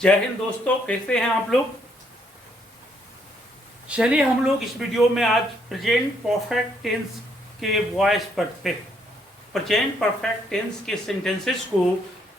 जय हिंद दोस्तों, कैसे हैं आप लोग। चलिए हम लोग इस वीडियो में आज प्रेजेंट परफेक्ट टेंस के वॉइस पढ़ते हैं। प्रेजेंट परफेक्ट टेंस के सेंटेंसेस को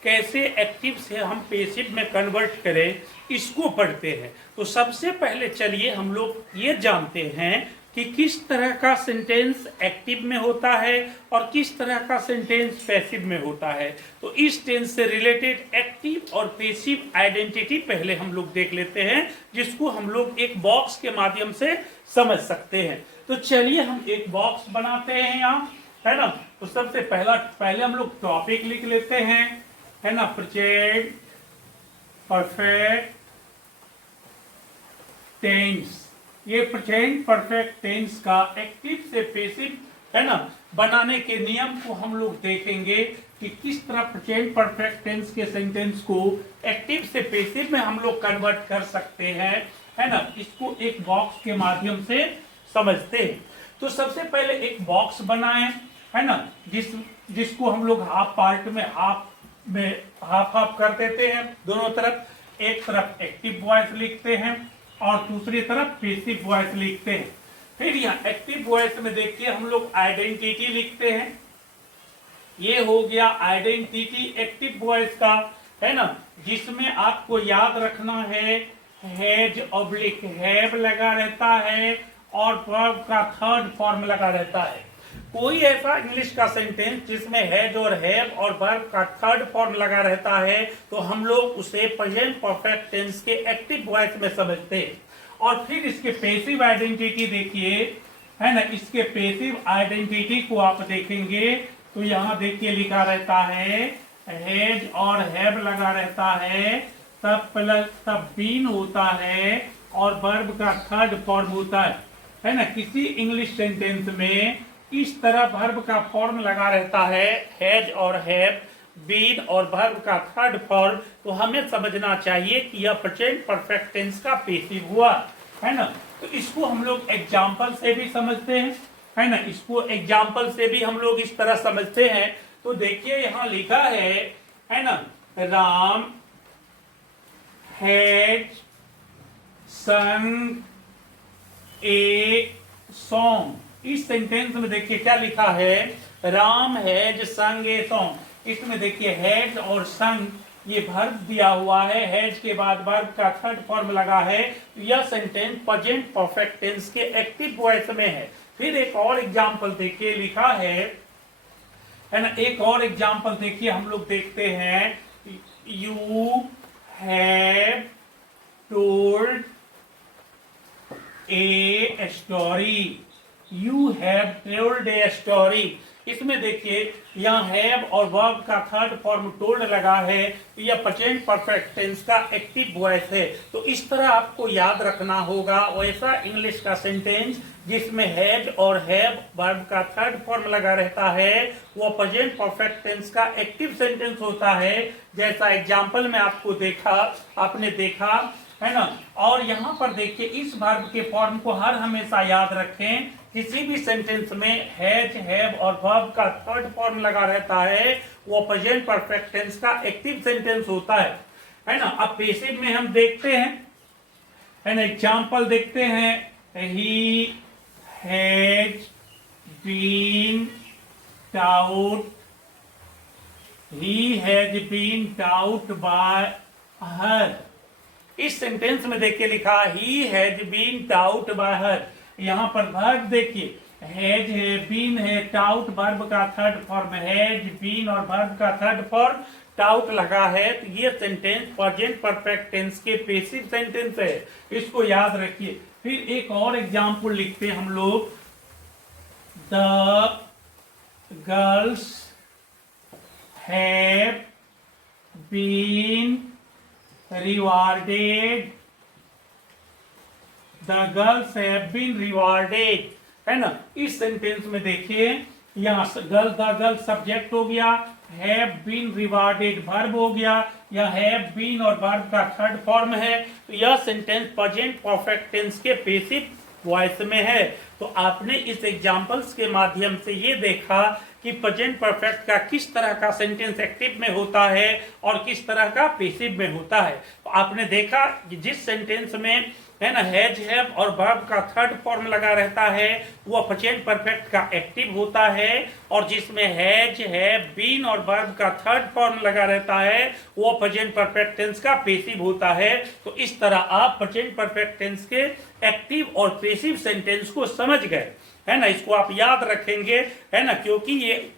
कैसे एक्टिव से हम पैसिव में कन्वर्ट करें, इसको पढ़ते हैं। तो सबसे पहले चलिए हम लोग ये जानते हैं कि किस तरह का सेंटेंस एक्टिव में होता है और किस तरह का सेंटेंस पैसिव में होता है। तो इस टेंस से रिलेटेड एक्टिव और पैसिव आइडेंटिटी पहले हम लोग देख लेते हैं, जिसको हम लोग एक बॉक्स के माध्यम से समझ सकते हैं। तो चलिए हम एक बॉक्स बनाते हैं यहाँ, है ना। तो सबसे पहले हम लोग टॉपिक लिख लेते हैं, है ना। प्रेजेंट परफेक्ट टेंस, ये प्रेजेंट परफेक्ट टेंस का एक्टिव से पैसिव, है ना, बनाने के नियम को हम लोग देखेंगे कि किस तरह प्रेजेंट परफेक्ट टेंस के सेंटेंस को एक्टिव से पैसिव में हम लोग कन्वर्ट कर सकते हैं, है ना। इसको एक बॉक्स के माध्यम से समझते हैं। तो सबसे पहले एक बॉक्स बनाएं, है ना, जिसको हम लोग हाफ पार्ट में हाफ कर देते हैं दोनों तरफ। एक तरफ एक्टिव वॉइस लिखते हैं और दूसरी तरफ पैसिव वॉइस लिखते हैं। फिर यहाँ एक्टिव वॉइस में देखिए हम लोग आइडेंटिटी लिखते हैं। ये हो गया आइडेंटिटी एक्टिव वॉइस का, है ना, जिसमें आपको याद रखना है हैज ऑब्लिक हैव लगा रहता है और वर्ब का थर्ड फॉर्म लगा रहता है। कोई ऐसा इंग्लिश का सेंटेंस जिसमें हैज और हैव और वर्ब का थर्ड फॉर्म लगा रहता है तो हम लोग उसे प्रेजेंट परफेक्ट टेंस के एक्टिव वॉइस में समझते हैं। और फिर इसके पैसिव आइडेंटिटी देखिए, है ना। इसके पैसिव आइडेंटिटी को आप देखेंगे तो यहाँ देखिए लिखा रहता है हैज और हैव लगा रहता है, तब बीन होता है और वर्ब का थर्ड फॉर्म होता है ना। किसी इंग्लिश सेंटेंस में इस तरह वर्ब का फॉर्म लगा रहता है हैज और हैव, बीन और वर्ब का थर्ड फॉर्म, तो हमें समझना चाहिए कि यह प्रेजेंट परफेक्ट टेंस का पैसिव हुआ, है ना। तो इसको हम लोग एग्जाम्पल से भी समझते हैं, है ना। इसको एग्जाम्पल से भी हम लोग इस तरह समझते हैं। तो देखिए यहाँ लिखा है ना, Ram has sung a song. इस सेंटेंस में देखिए क्या लिखा है, राम हैज संग ए सॉन्ग। इसमें देखिए हैज और संग ये वर्ब दिया हुआ है, हैज के बाद वर्ब का थर्ड फॉर्म लगा है। तो यह सेंटेंस प्रेजेंट परफेक्ट टेंस के एक्टिव वॉइस में है। फिर एक और एग्जांपल देखिए लिखा है ना। एक और एग्जांपल देखिए हम लोग देखते हैं, you have told a story. You have told a story. इसमें देखिए यहाँ हैव और वर्ब का थर्ड फॉर्म टोल्ड लगा है, यह प्रेजेंट परफेक्ट टेंस का एक्टिव वॉइस है। तो इस तरह आपको याद रखना होगा वैसा इंग्लिश का सेंटेंस जिसमें हैव और हैव वर्ब का थर्ड फॉर्म लगा रहता है, वो प्रेजेंट परफेक्ट टेंस का एक्टिव सेंटेंस होता है। जैसा एग्जाम्पल में आपने देखा, है ना। और यहाँ पर देखिए इस वर्ब के फॉर्म को हर हमेशा याद रखें। किसी भी सेंटेंस में हैज, हैव और वर्ब का थर्ड फॉर्म लगा रहता है, वो प्रेजेंट परफेक्ट टेंस का एक्टिव सेंटेंस होता है ना। अब पैसिव में हम देखते हैं, है ना, एग्जांपल देखते हैं। He has been taught, he has been taught by her. इस सेंटेंस में देखिए लिखा he has been taught by her. यहाँ पर वर्ब देखिए हैज है, बीन है, टाउट वर्ब का थर्ड फॉर्म, हैज, बीन और वर्ब का थर्ड फॉर्म टाउट लगा है। तो ये सेंटेंस प्रेजेंट परफेक्ट टेंस के पैसिव सेंटेंस है, इसको याद रखिए। फिर एक और एग्जांपल लिखते हैं हम लोग, the girls have been rewarded, the girls have been rewarded, है ना। इस सेंटेंस में देखिए यहाँ द गर्ल सब्जेक्ट हो गया, हैव बीन रिवार्डेड वर्ब हो गया, यह हैव बीन और वर्ब का थर्ड फॉर्म है। तो यह सेंटेंस प्रेजेंट परफेक्ट टेंस के पैसिव वॉइस में है। तो आपने इस एग्जांपल्स के माध्यम से ये देखा कि कि प्रेजेंट परफेक्ट का किस तरह का सेंटेंस एक्टिव में होता है और किस तरह का पैसिव में होता है। तो आपने देखा कि जिस सेंटेंस में है ना हैज हैव और वर्ब का थर्ड फॉर्म लगा रहता है वो प्रेजेंट परफेक्ट का एक्टिव होता है, और जिसमें हैज हैव बीन और वर्ब का थर्ड फॉर्म लगा रहता है वो प्रेजेंट परफेक्ट टेंस का पैसिव होता है। तो इस तरह आप प्रेजेंट परफेक्ट टेंस के एक्टिव और पैसिव सेंटेंस को समझ गए, है ना। इसको आप याद रखेंगे, है ना, क्योंकि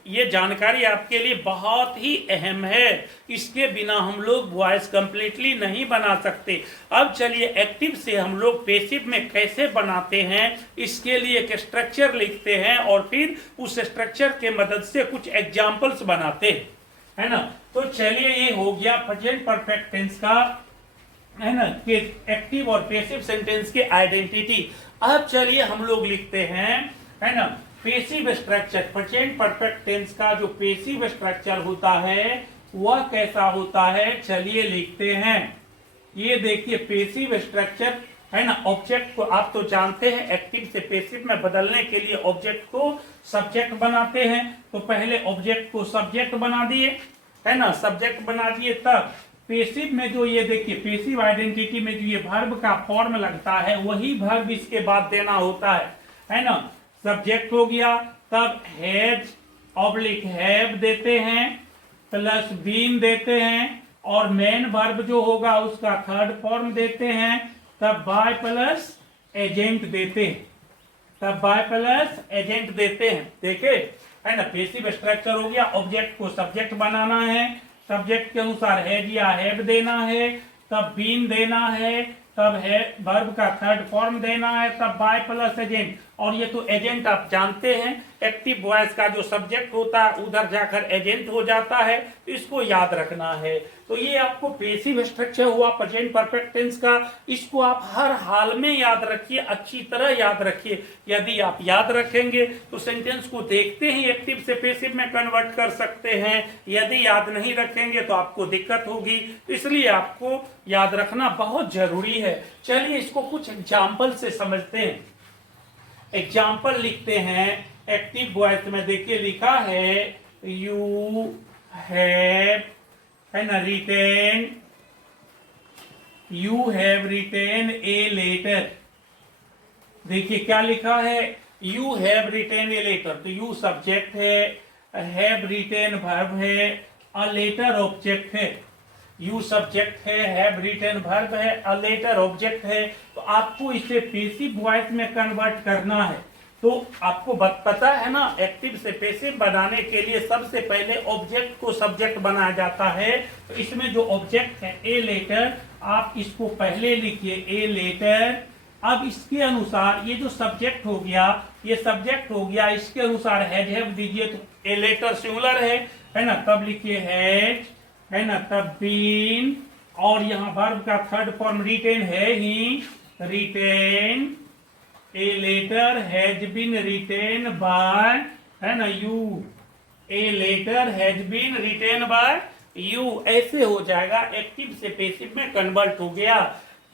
ये जानकारी आपके लिए बहुत ही अहम है। इसके बिना हम लोग वॉइस कंप्लीटली नहीं बना सकते। अब चलिए एक्टिव से हम लोग पैसिव में कैसे बनाते हैं, इसके लिए एक स्ट्रक्चर लिखते हैं और फिर उस स्ट्रक्चर के मदद से कुछ एग्जाम्पल्स बनाते हैं, है ना। तो चलिए ये हो गया प्रेजेंट परफेक्ट टेंस का, है ना, कि एक्टिव और पैसिव सेंटेंस के आइडेंटिटी। अब चलिए हम लोग लिखते हैं, है ना, passive structure. Present perfect tense का जो पैसिव स्ट्रक्चर होता है वह कैसा होता है, चलिए लिखते हैं। ये देखिए पैसिव स्ट्रक्चर, है ना। ऑब्जेक्ट को आप तो जानते हैं एक्टिव से पैसिव में बदलने के लिए ऑब्जेक्ट को सब्जेक्ट बनाते हैं। तो पहले ऑब्जेक्ट को सब्जेक्ट बना दिए, है ना, सब्जेक्ट बना दिए। तब पैसिव में जो ये देखिए पैसिव आइडेंटिटी में जो ये वर्ब का फॉर्म लगता है वही वर्ब इसके बाद देना होता है ना। सब्जेक्ट हो गया, तब हैज ऑब्लिक हैव देते हैं, प्लस बीन देते हैं, और मेन वर्ब जो होगा उसका थर्ड फॉर्म देते हैं, तब बाय प्लस एजेंट देते हैं, तब बाय प्लस एजेंट देते हैं। देखे, है ना, पैसिव स्ट्रक्चर हो गया। ऑब्जेक्ट को सब्जेक्ट बनाना है, सब्जेक्ट के अनुसार हैज या हैव देना है, तब बीन देना है, तब है वर्ब का थर्ड फॉर्म देना है, तब बाय प्लस एजेंट। और ये तो एजेंट आप जानते हैं, एक्टिव वॉइस का जो सब्जेक्ट होता है उधर जाकर एजेंट हो जाता है, इसको याद रखना है। तो ये आपको पैसिव स्ट्रक्चर हुआ प्रेजेंट परफेक्ट टेंस का। इसको आप हर हाल में याद रखिए, अच्छी तरह याद रखिए। यदि आप याद रखेंगे तो सेंटेंस को देखते ही एक्टिव से पैसिव में कन्वर्ट कर सकते हैं। यदि याद नहीं रखेंगे तो आपको दिक्कत होगी, इसलिए आपको याद रखना बहुत जरूरी है। चलिए इसको कुछ एग्जाम्पल से समझते हैं। एग्जाम्पल लिखते हैं एक्टिव वॉइस में। देखिए लिखा है यू हैव, है ना, written, you have written a letter. देखिए क्या लिखा है, you have written a letter. तो यू सब्जेक्ट है, हैव रिटेन वर्ब है, अ लेटर ऑब्जेक्ट है। यू सब्जेक्ट है, हैव रिटेन वर्ब है, अ लेटर ऑब्जेक्ट है। तो आपको इसे पैसिव वॉइस में कन्वर्ट करना है। तो आपको पता है ना, एक्टिव से पैसिव बनाने के लिए सबसे पहले ऑब्जेक्ट को सब्जेक्ट बनाया जाता है। तो इसमें जो ऑब्जेक्ट है ए लेटर, आप इसको पहले लिखिए ए लेटर। अब इसके अनुसार ये जो सब्जेक्ट हो गया, ये सब्जेक्ट हो गया, इसके अनुसार हैज हैव दीजिए। तो ए लेटर सिंगुलर है ना, तब लिखिए हैज, है ना, तब बीन, और यहाँ वर्ब का थर्ड फॉर्म रिटेन है ही, written a letter has been written by, है ना, you. A letter has been written by you, ऐसे हो जाएगा। एक्टिव से पैसिव में कन्वर्ट हो गया।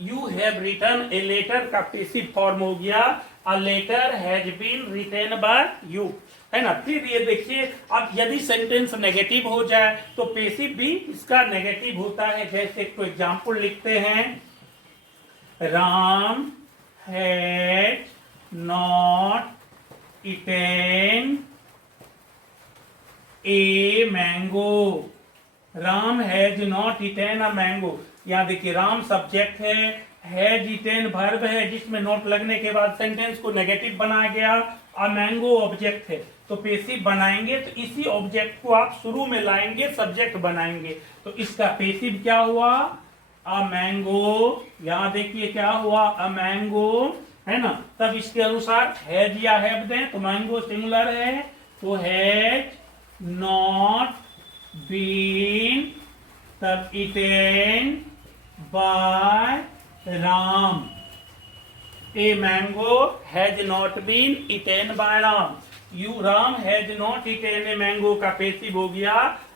You have written a letter का पैसिव फॉर्म हो गया, a letter has been written by you, है ना। फिर ये देखिए, अब यदि सेंटेंस नेगेटिव हो जाए तो पैसिव भी इसका नेगेटिव होता है। जैसे एक तो एग्जाम्पल लिखते हैं, Ram has not eaten a mango. Ram has not eaten a mango. यहाँ देखिए राम सब्जेक्ट है, हैज ईटेन वर्ब है, जिसमें नॉट लगने के बाद सेंटेंस को नेगेटिव बनाया गया। अ मैंगो ऑब्जेक्ट है, तो पैसिव बनाएंगे तो इसी ऑब्जेक्ट को आप शुरू में लाएंगे, सब्जेक्ट बनाएंगे। तो इसका पैसिव क्या हुआ, अ मैंगो। यहाँ देखिए क्या हुआ, अ मैंगो, है ना। तब इसके अनुसार हैज या हैव दें, तो मैंगो सिंगुलर है, तो हैज नॉट बीन, तब eaten by Ram. A mango has not been eaten by Ram. You Ram has not eaten a mango का पैसिव हो गया,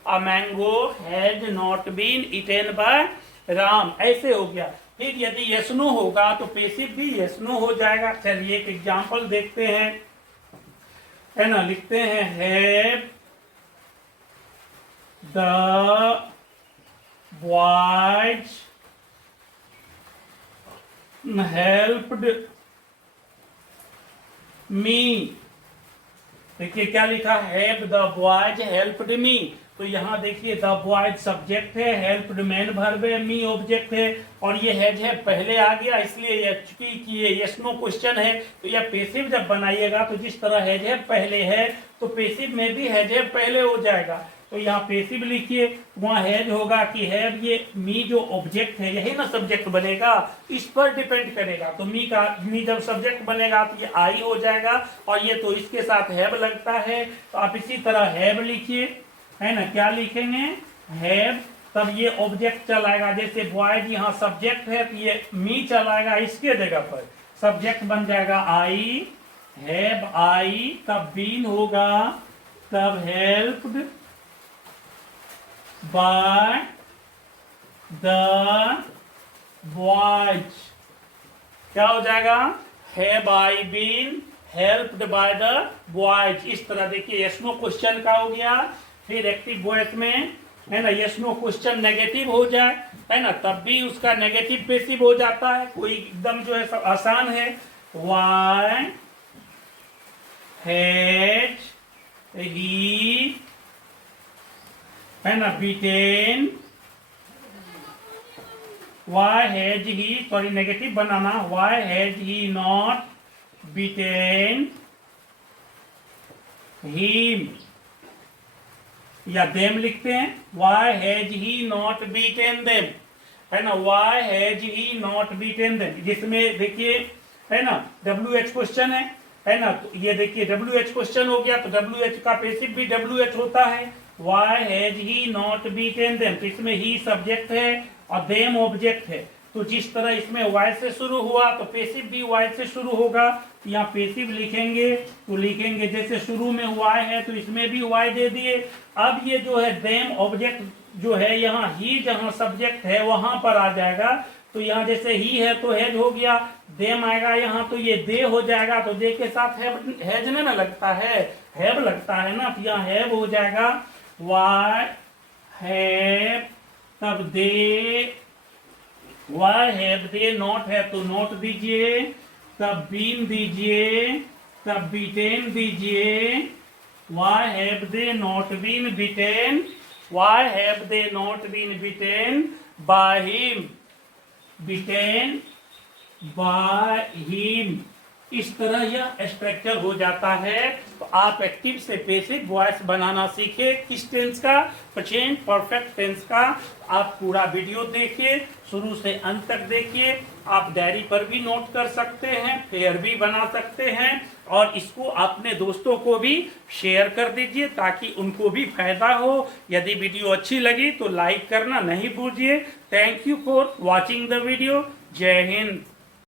a mango has not been eaten by Ram, ऐसे हो गया। फिर यदि यस नो होगा तो पैसिव भी यस नो हो जाएगा। चलिए एक एग्जांपल देखते हैं, है ना। लिखते हैं have The boys helped me। देखिए क्या लिखा, have the boys helped me. तो यहाँ देखिए द बॉयज सब्जेक्ट है, हेल्प्ड मैन वर्ब है, मी ऑब्जेक्ट है, और ये हैज है पहले आ गया, इसलिए ये चूंकि कि ये यस नो क्वेश्चन है तो यह पेसिव जब बनाइएगा तो जिस तरह हैज है पहले है तो पेसिव में भी हैज है पहले हो जाएगा। तो यहाँ पेसिव लिखिए, वहाँ हैज होगा कि हैव, ये मी जो ऑब्जेक्ट है यही ना सब्जेक्ट बनेगा, इस पर डिपेंड करेगा। तो मी जब सब्जेक्ट बनेगा तो ये आई हो जाएगा, और ये तो इसके साथ हैव लगता है। तो आप इसी तरह हैव लिखिए, है ना, क्या लिखेंगे, हैव, तब ये ऑब्जेक्ट चलाएगा। जैसे बॉयज यहाँ सब्जेक्ट है तो ये मी चलाएगा, इसके जगह पर सब्जेक्ट बन जाएगा आई, हैव आई, तब बीन होगा, तब हेल्प्ड by the boys, क्या हो जाएगा, have I been helped by the boys। इस तरह देखिए यस नो क्वेश्चन का हो गया। फिर एक्टिव वॉइस में है ना, यस नो क्वेश्चन नेगेटिव हो जाए, है ना, तब भी उसका नेगेटिव पेसिव हो जाता है, कोई एकदम जो है सब आसान है। Why had he, है ना, beaten, why has he, sorry negative बनाना, why has he not beaten him, या देम लिखते हैं, why has he not beaten them, है ना, why has he not beaten them, जिसमें देखिए है ना WH क्वेश्चन है ना, तो ये देखिए WH क्वेश्चन हो गया तो WH का पेसिव भी WH होता है। Why has he not beaten them, तो इसमें ही सब्जेक्ट है और them ऑब्जेक्ट है। तो जिस तरह इसमें y से शुरू हुआ तो पेसिव भी y से शुरू होगा। यहाँ पेसिव लिखेंगे तो लिखेंगे जैसे शुरू में y है तो इसमें भी y दे दिए। अब ये जो है them ऑब्जेक्ट जो है, यहाँ ही जहाँ सब्जेक्ट है वहां पर आ जाएगा। तो यहाँ जैसे ही है तो हैज हो गया, देम आएगा यहाँ तो ये दे हो जाएगा, तो दे के साथ हैज ना लगता है, हैव लगता है ना, तो यहाँ हैव हो जाएगा। वाई हैव, तब दे, वाई हैव दे नॉट है तो नॉट दीजिए, तब बीन दीजिए, तब बीटेन दीजिए। Why have they not been beaten, why have they not been beaten by him, beaten by him. इस तरह यह स्ट्रक्चर हो जाता है। तो आप एक्टिव से पेसिव वॉइस बनाना सीखे, किस टेंस का, प्रेजेंट परफेक्ट टेंस का। आप पूरा वीडियो देखिए, शुरू से अंत तक देखिए। आप डायरी पर भी नोट कर सकते हैं, फेयर भी बना सकते हैं, और इसको अपने दोस्तों को भी शेयर कर दीजिए ताकि उनको भी फायदा हो। यदि वीडियो अच्छी लगी तो लाइक करना नहीं भूलिए। Thank you for watching the video. जय हिंद।